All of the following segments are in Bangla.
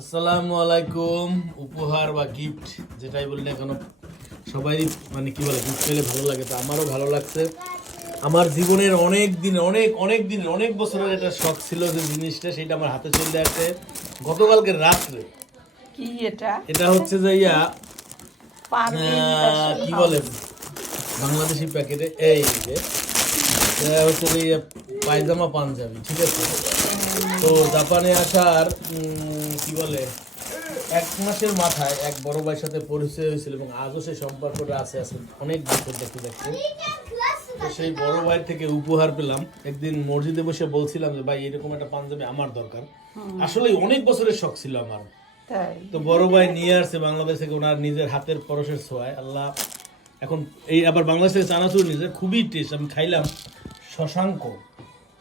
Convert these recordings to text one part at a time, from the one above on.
আসসালামু আলাইকুম। উপহার বা গিফট যেটাই বলি না কেন সবাই মানে কি বলে গিফট পেলে ভালো লাগে, তো আমারও ভালো লাগছে। আমার জীবনের অনেক বছরের একটা শখ ছিল যে জিনিসটা, সেটা আমার হাতে চলে আসে গতকালকে রাত্রে। কি এটা? এটা হচ্ছে যে পারভিন ফ্যাশন কি বলে হাউস। বাংলাদেশি প্যাকেটে এই যে এটা হচ্ছে যে পায়জামা পাঞ্জাবি, ঠিক আছে। তো জাপানে আসার কি বলে 1 মাসের মাথায় এক বড় ভাইয়ের সাথে পরিচয় হয়েছিল এবং আজও সেই সম্পর্কটা আছে অনেক বছর দেখতে দেখতে। তো সেই বড় ভাই থেকে উপহার পেলাম। একদিন মসজিদে বসে বলছিলাম যে ভাই এরকম একটা পাঞ্জাবি আমার দরকার, আসলে অনেক বছরের শখ ছিল আমার। তাই তো বড় ভাই নিয়ে আসছে বাংলাদেশ থেকে ওনার নিজের হাতের পরশের ছোঁয়ায়। আল্লাহ এখন এই আবার বাংলাদেশ থেকে চানাচুর নিজের খুবই টেস্ট, আমি খাইলাম শশাঙ্ক,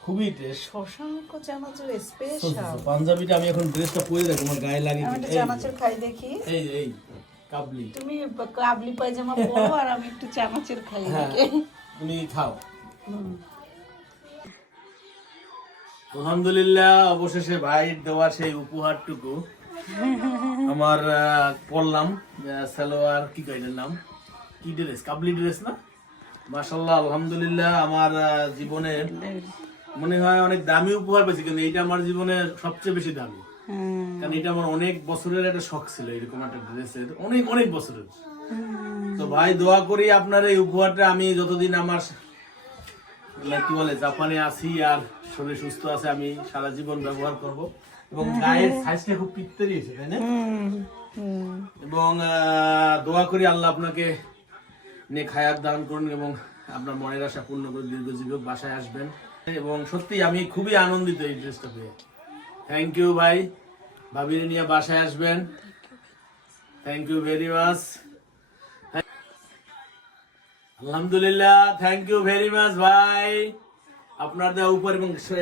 খুবই টেস্ট। শশাঙ্ক চানাচুর স্পেশাল। পাঞ্জাবিটা আমি এখন ড্রেসটা পরে দেখো আমার গায়ে লাগে আমি একটু চানাচুর খাই দেখি। এই এই কাবলি তুমি কাবলি পায়জামা পরো আর আমি একটু চানাচুর খাই হ্যাঁ, দেখি। তুমি খাও। আলহামদুলিল্লাহ, অবশেষে ভাইয়ের দেওয়া সেই উপহারটুকু আমার পরলাম। সালোয়ার কি কইলেন নাম, কি ড্রেস, কাবলি ড্রেস না? মাশাআল্লাহ, আলহামদুলিল্লাহ। আমার জীবনে মনে হয় অনেক দামি উপহার পেয়েছি, কিন্তু এটা আমার জীবনে সবচেয়ে বেশি দামি। কারণ এটা আমার অনেক বছরের একটা শখ ছিল, এরকম একটা ড্রেসের, অনেক বছরের। তো ভাই দোয়া করি আপনার এই উপহারটা আমি যতদিন আমার কি বলে জাপানে আছি আর শরীর সুস্থ আছে, আমি সারা জীবন ব্যবহার করব। এবং গায়ের সাইজটা খুব পিত্তেরি হয়েছে, তাই না? এবং দোয়া করি আল্লাহ আপনাকে নেক হায়াত দান করুন এবং আপনার মনের আশা পূর্ণ করে দীর্ঘজীবী বাসায় আসবেন। এবং সত্যি আমি খুবই আনন্দিত এই ড্রেসটা পেয়ে। থ্যাংক ইউ ভাই, ভাবির নিয়ে বাসায় আসবেন। Thank you very much. আলহামদুলিল্লাহ, থ্যাংক ইউ ভেরি মাচ ভাই। আপনার দেওয়া উপর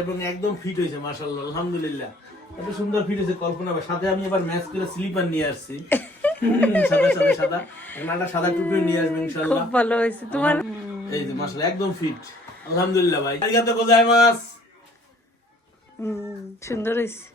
এবং একদম ফিট হয়েছে মাশাআল্লাহ, আলহামদুলিল্লাহ। এত সুন্দর ফিট হয়েছে কল্পনা। সাথে আমি এবার ম্যাচ করে স্লিপার নিয়ে আসছি, সাদা একটা সাদা টুপি নিয়ে আসবেন ইনশাআল্লাহ। খুব ভালো হয়েছে তোমার। এই যে মাশাআল্লাহ একদম ফিট, আলহামদুলিল্লাহ ভাই। আরিগাতো গোজাইমাস। সুন্দর হয়েছে।